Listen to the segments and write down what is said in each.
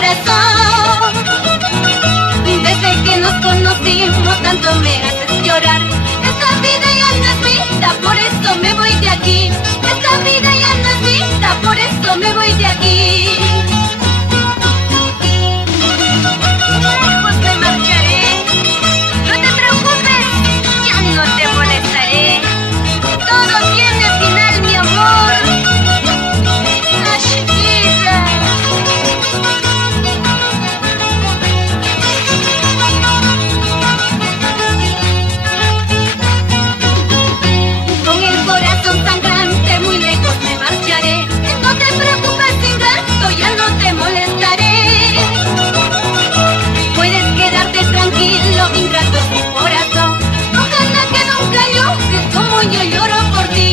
corazón. Desde que nos conocimos tanto me haces llorar. Esta vida ya no es vida, por eso me voy de aquí. Esta vida ya no es vida, por eso me voy de aquí. Lejos me marcharé, no te preocupes, ya no te molestaré. Todo tiene final, mi amor. La chiquita. Con el corazón sangrante muy lejos me marcharé. No te preocupes, ingrato, ya no te molestaré. Puedes quedarte tranquilo, ingrato es mi corazón. Ojalá que nunca llores como yo lloro por ti.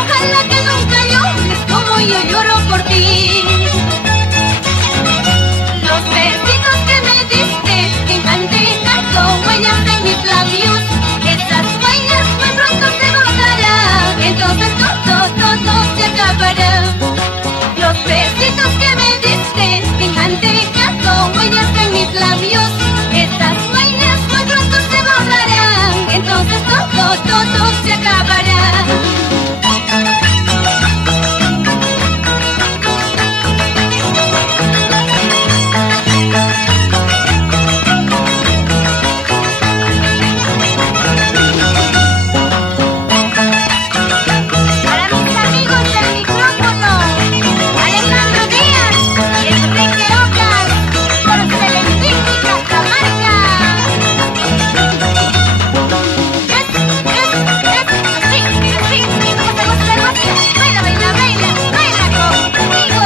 Ojalá que nunca llores como yo lloro por ti. Los besitos que me diste han dejado huellas en mis labios. Esas huellas muy pronto se borrarán, entonces todo se acabará. Los besitos que me diste han dejado huellas en mis labios. Esas huellas muy pronto se borrarán, entonces todo se acabará. Para mis amigos del micrófono, Alejandro Díaz y Enrique Ocas, por Celentín y Cajamarca. Sí, ¿cómo te gusta el guapo? Baila, baila, baila, baila conmigo.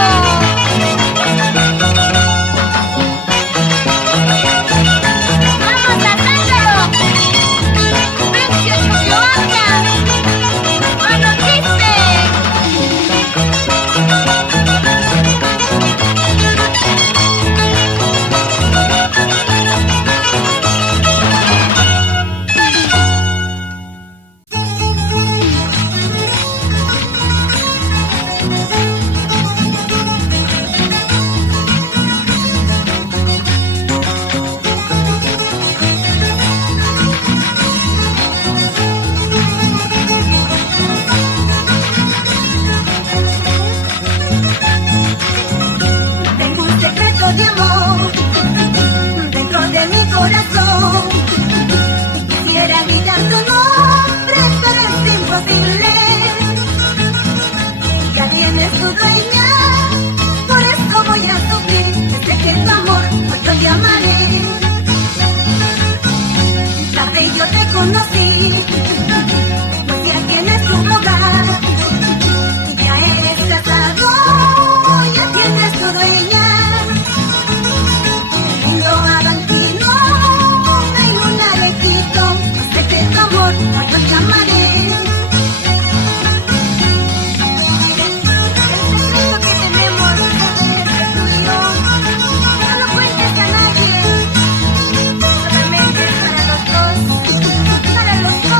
Vamos a hacerlo. Venga, Chocoaca. Bueno, dice. Tengo un secreto de amor dentro de mi corazón. Quisiera gritar tu nombre, pero es imposible. Ya tienes tu dueña, por eso voy a sufrir. Sé que tu amor, hoy yo te amaré. Tarde yo te conocí, pues ya tienes tu hogar. Ya eres casado, ya tienes tu dueña. Lindo avantino, hay un arejito. Sé que tu amor, hoy yo te amaré. El secreto que tenemos entre tú y yo, no lo cuentes a nadie. Solamente para los dos, para los dos.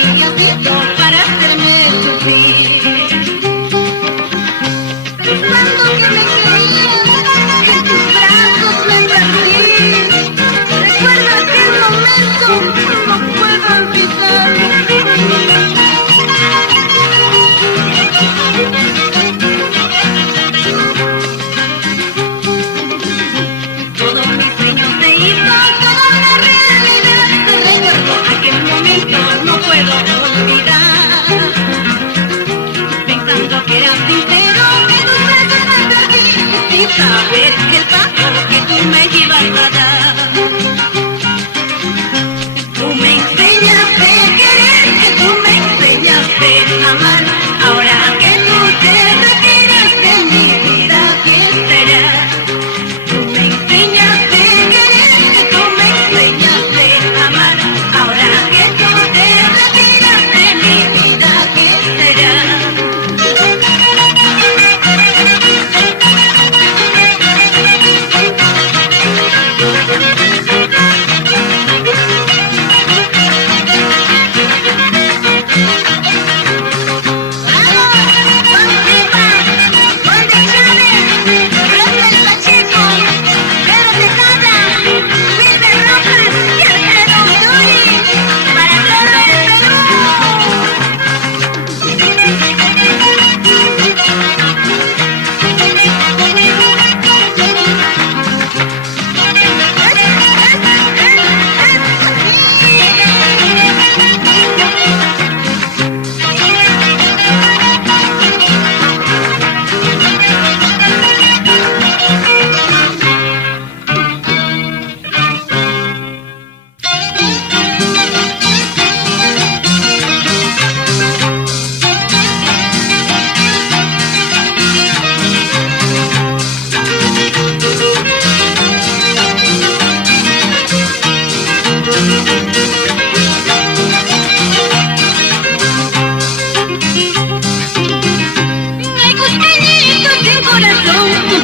fastidiosito para hacerme sufrir. Pensando que me querías, que en tus brazos me perdí. Recuerdo aquel momento, no puedo olvidar. Todos mis sueños se hizo toda una realidad. Recuerdo aquel momento, no puedo olvidar. Pensando que era sincero, en tus brazos me perdí, sin saber el paso que tú me ibas a dar. Tú me enseñaste a querer, que tú me enseñaste a amar. Ahora que tú te retiras de mi vida, ¿quién será? Tú me enseñaste a querer, que tú me enseñaste a amar. Ahora que tú te retiras de mi vida, ¿quién será?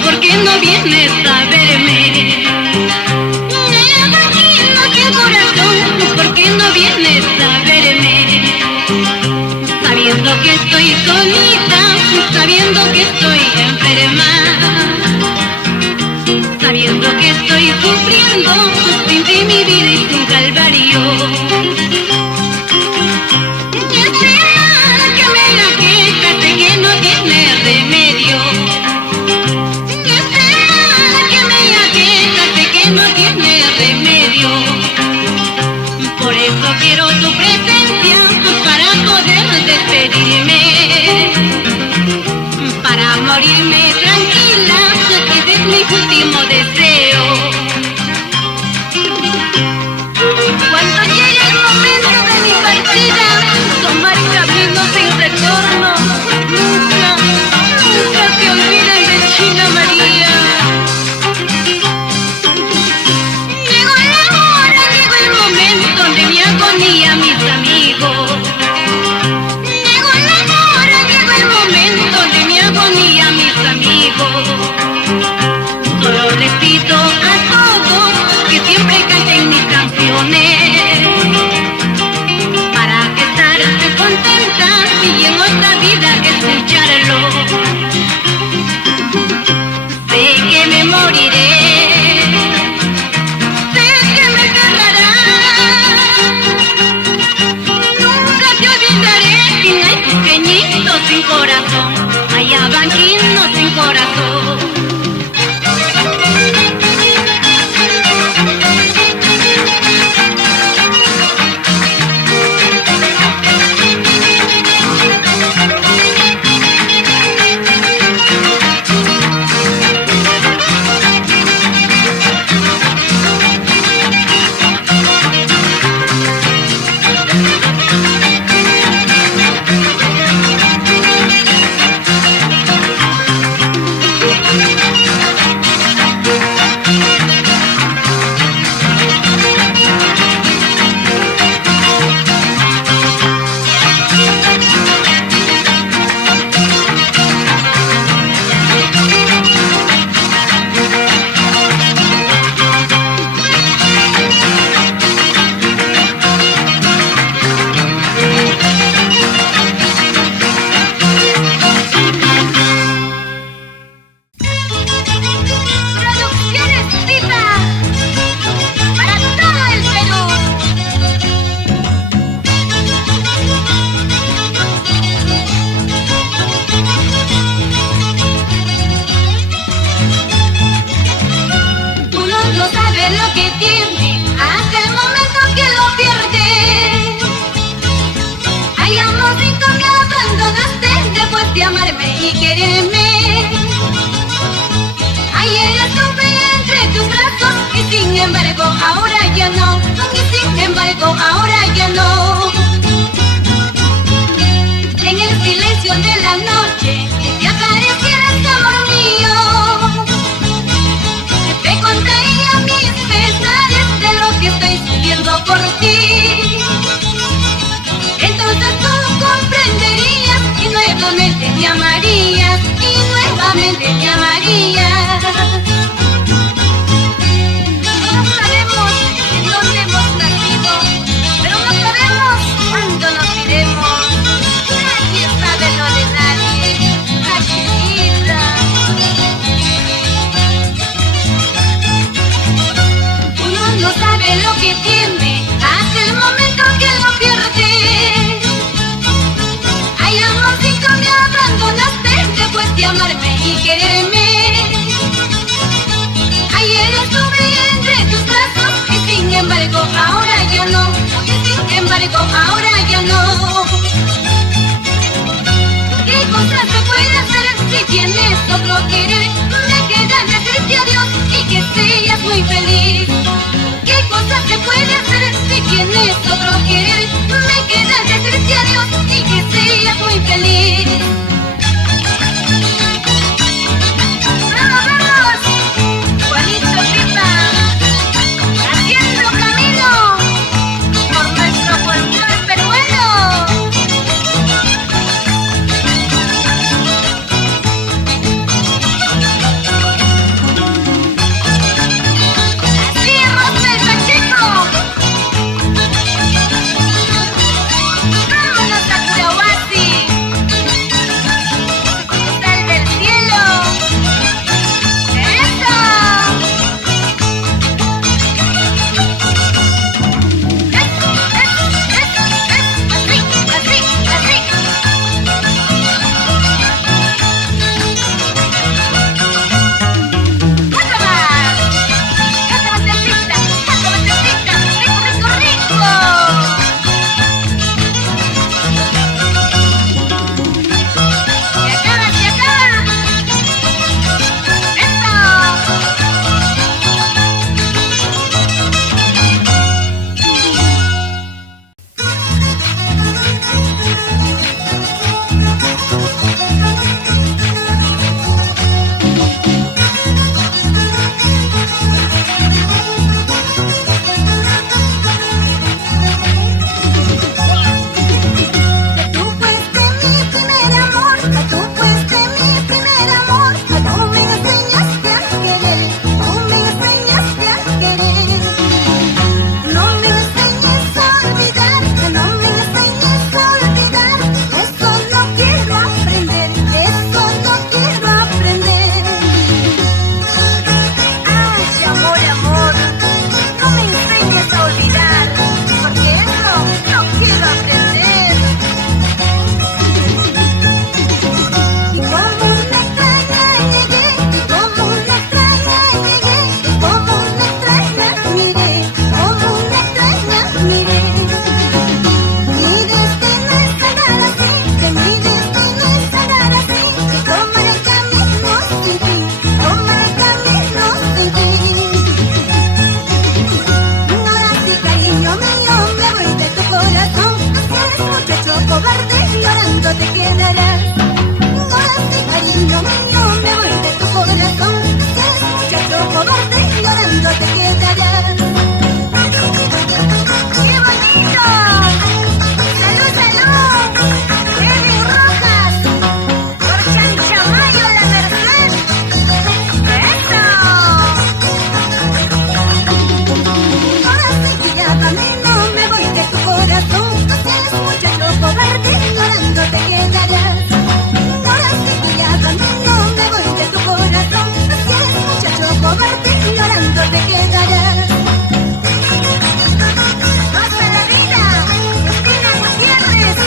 ¿Por qué no vienes a verme? Me imagino que corazón, ¿por qué no vienes a verme? Sabiendo que estoy solita, sabiendo que estoy enferma, sabiendo que estoy sufriendo sin ti mi vida y sin calvario. ¿Quién será que me la quejaste que no tiene remedio? No tiene remedio. Por eso quiero tu presencia para poder despedirme, para morirme tranquila, ese es mi último deseo. Cuando llegue el momento de mi partida, tomar camino sin retorno, nunca, nunca te olviden de China María. Mis amigos, llegó la hora, llegó el momento de mi agonía, mis amigos. Solo les pido a todos que siempre canten mis canciones, para que estar contentas y en otra vida que escucharlo. Sé que me moriré, sé que me sin corazón, allá banquinos sin corazón. y quererme. Ayer estuve entre tus brazos y sin embargo ahora ya no. Y sin embargo ahora ya no. En el silencio de la noche te aparecieras, amor mío. Te contaría mis pesares de lo que estoy sintiendo por ti. Entonces tú comprenderías y nuevamente me amarías. Y nuevamente me amarías. Todos sabemos en dónde hemos nacido, pero no sabemos cuándo nos iremos. Nadie sabe lo de nadie, la chiquita. Uno no sabe lo que tiene hasta el momento que lo pierde. Ay, amorcito, me abandonaste después de amarme y quererme. Ayer estuve entre tus brazos y sin embargo ahora ya no. Y sin embargo ahora ya no. ¿Qué cosas se puede hacer si tienes otro querer? Me queda decirte adiós y que seas muy feliz. ¿Qué cosas se puede hacer si tienes otro querer? Me queda decirte adiós y que seas muy feliz. ¡Vamos, vamos! Juanito Pipa, haciendo camino por nuestro folclore peruano. Así, Rafael Pacheco. Vámonos a Curahuasi. Sal del cielo. ¡Eso! Así, así, mucho más. Casa Bastecita, rico, rico, rico. Se acaba, se acaba. ¡Eso! Tú fuiste mi primer amor, tú fuiste mi primer amor. Tú me enseñaste a querer, tú me enseñaste a querer. No me enseñes a olvidar, no me enseñes a olvidar. Eso no quiero aprender, eso no quiero aprender. Ay, amor, amor, no me enseñes a olvidar, porque eso no quiero aprender. Y como una extraña llegué, y como una extraña llegué, y como una extraña miré, como una extraña miré. Mi destino es andar así, que mi destino es andar así, y tomar el camino sin ti, tomar el camino sin ti. Ahora sí, cariño mío, me voy de tu corazón. Si eres muchacho cobarde, llorando te quedarás. Ahora sí, cariño mío, me voy de tu corazón. Si eres muchacho cobarde, llorando te quedarás. ¡Qué bonito! ¡Salud, salud! Edwin Rojas, por Chanchamayo, la Merced. ¡Eso! Ahora sí que ya camino, me voy de tu corazón. Si eres muchacho cobarde, llorando te quedarás. Ahora sí que ya camino, me voy de tu corazón. Si eres muchacho cobarde, llorando te quedarás. ¡Rosa la vida! ¡Cristina Gutiérrez!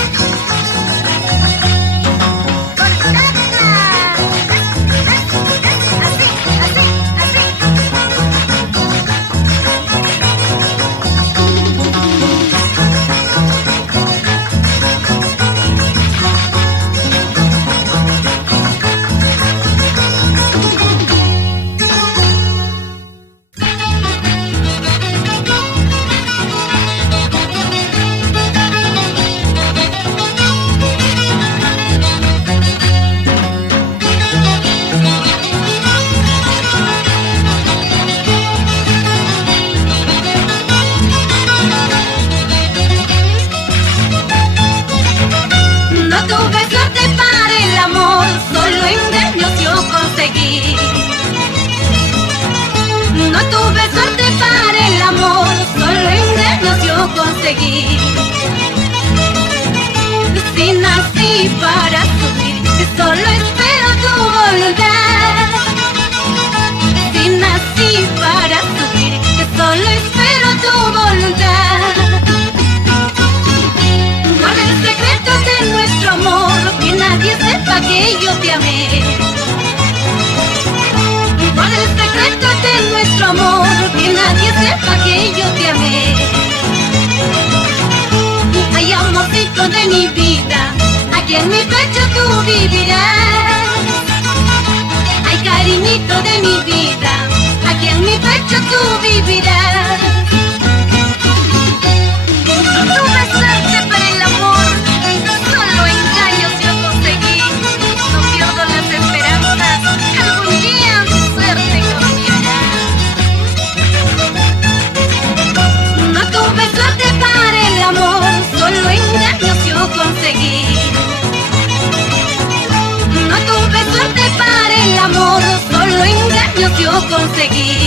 ¡Contacta! Así, así, así. conseguir. Si nací para sufrir, que solo espero tu voluntad. Si nací para sufrir, que solo espero tu voluntad. Guarda el secreto de nuestro amor, que nadie sepa que yo te amé. Guarda el secreto de nuestro amor, que nadie sepa que yo te amé. Ay, amorcito de mi vida, aquí en mi pecho tú vivirás. Ay, cariñito de mi vida, aquí en mi pecho tú vivirás. No tuve suerte para el amor, solo engaños yo conseguí. No pierdo las esperanzas, que algún día mi suerte cambiará. No tuve suerte para el amor, solo engaños yo conseguí. No tuve suerte para el amor, solo engaños yo conseguí.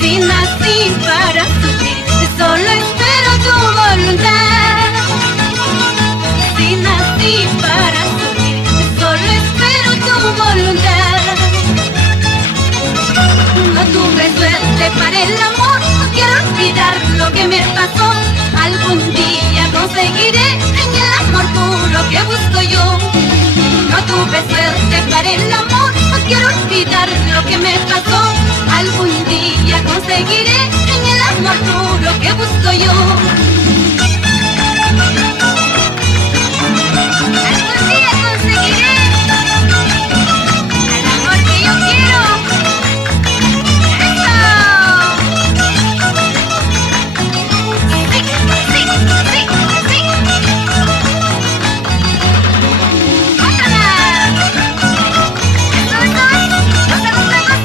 Si nací para sufrir, solo espero tu voluntad. Si nací para sufrir, solo espero tu voluntad. No tuve suerte para el amor, no quiero olvidar lo que me pasó. Algún día conseguiré en el amor puro que busco yo. No tuve suerte para el amor, no quiero olvidar lo que me pasó. Algún día conseguiré en el amor puro que busco yo. Algún día conseguiré el amor que yo quiero. ¡Eso! Sí, sí, sí, sí. ¡Otra! Eso, no te gusta más.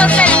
los del